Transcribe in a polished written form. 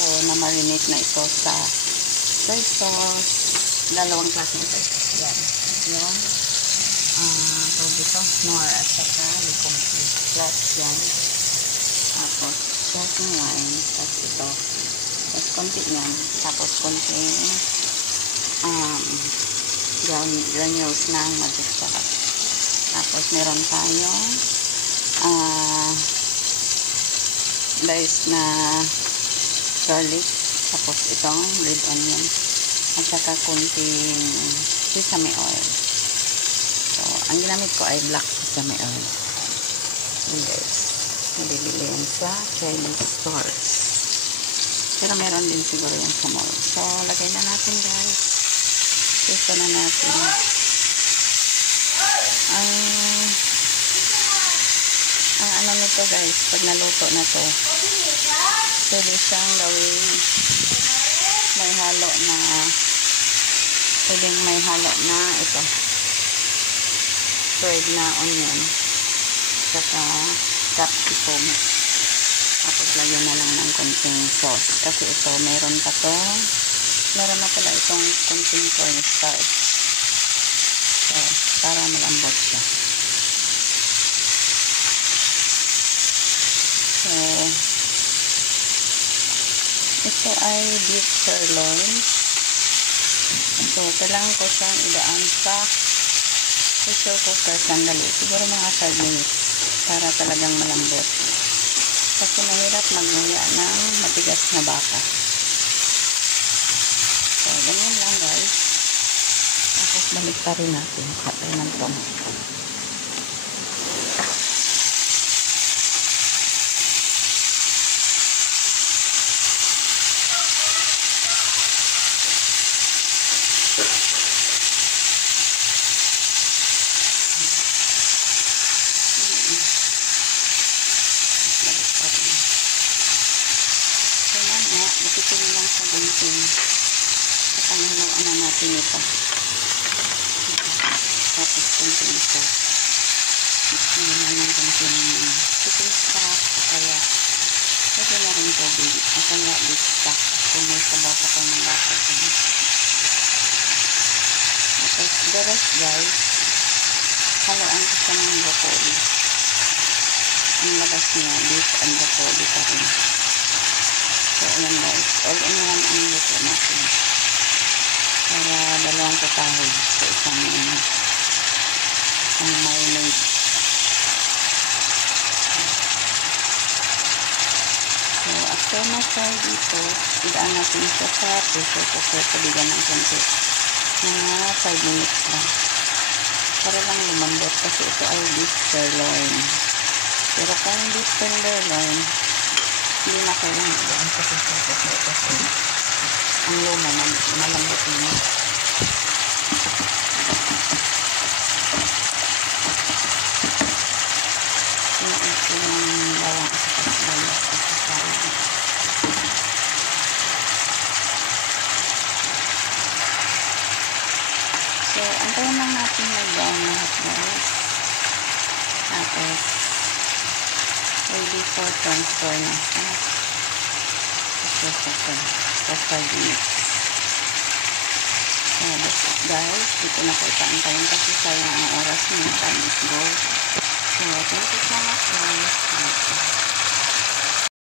So, na-marinate na ito sa soy sauce. Dalawang klaseng soy sauce. Yan. Yung tawag dito, nor at saka likompi. Plus yan. Tapos, jasmine wine. Tapos ito. Tapos, konti yan. Tapos, konting granules ng magic sarap. Tapos, meron tayong diced na garlic. Tapos, itong red onion. At saka konting sesame oil. So, ang ginamit ko ay black sesame oil. And guys, nabibili yan sa Chinese stores. Pero meron din siguro yan sa mall. So, lagay na natin guys. Ito na natin. Ang ano nito guys, pag naluto na to, pwede siyang gawing may halo na pwedeng may halo na ito fried na onion saka capsicum, tapos lagyan na lang ng konting sauce kasi ito meron na pala itong konting cornstarch, so para malambot siya. So ito ay beef sirloin. So, kailangan ko siyang idaan sa pressure cooker sandali. Siguro mga 5 minutes para talagang malambot. Kasi mahirap magmuya ng matigas na baka. So, ganyan lang guys. Tapos balik pa rin natin. Katay ng tomato. Ito lang sa gunting. Panghaluan na natin ito. Tapos gunting ito. Ngayon lang gunting chicken stock. Kaya pwede na rin tubig. At kaya beef stock. Kung may sabaw pa ko ng baka. Tapos the rest guys, haluan ko siya ng broccoli. Ang labas niya, beef and broccoli pa rin. So, ayan guys. All in one ang luto natin. Para dalawang katahog sa isang marinade. So, after na-fry dito, idaan natin siya sa pressure cooker. Pabigan ng konti. Mga 5 minutes lang. Para lang lumambot kasi ito ay beef sirloin. Pero kung beef tenderloin, hindi na kailangan doon sa pressure cooker kasi ang luma malambot niya. Ito yung bawang sa bawang sa so, antayin lang natin mag-brown lahat guys. Tapos ready for transfer na sa pressure cooker for 5 minutes. So, that's it guys. Dito na ko ipaantayin kasi sayang ang oras niya. Time is go. So, thank you so much guys.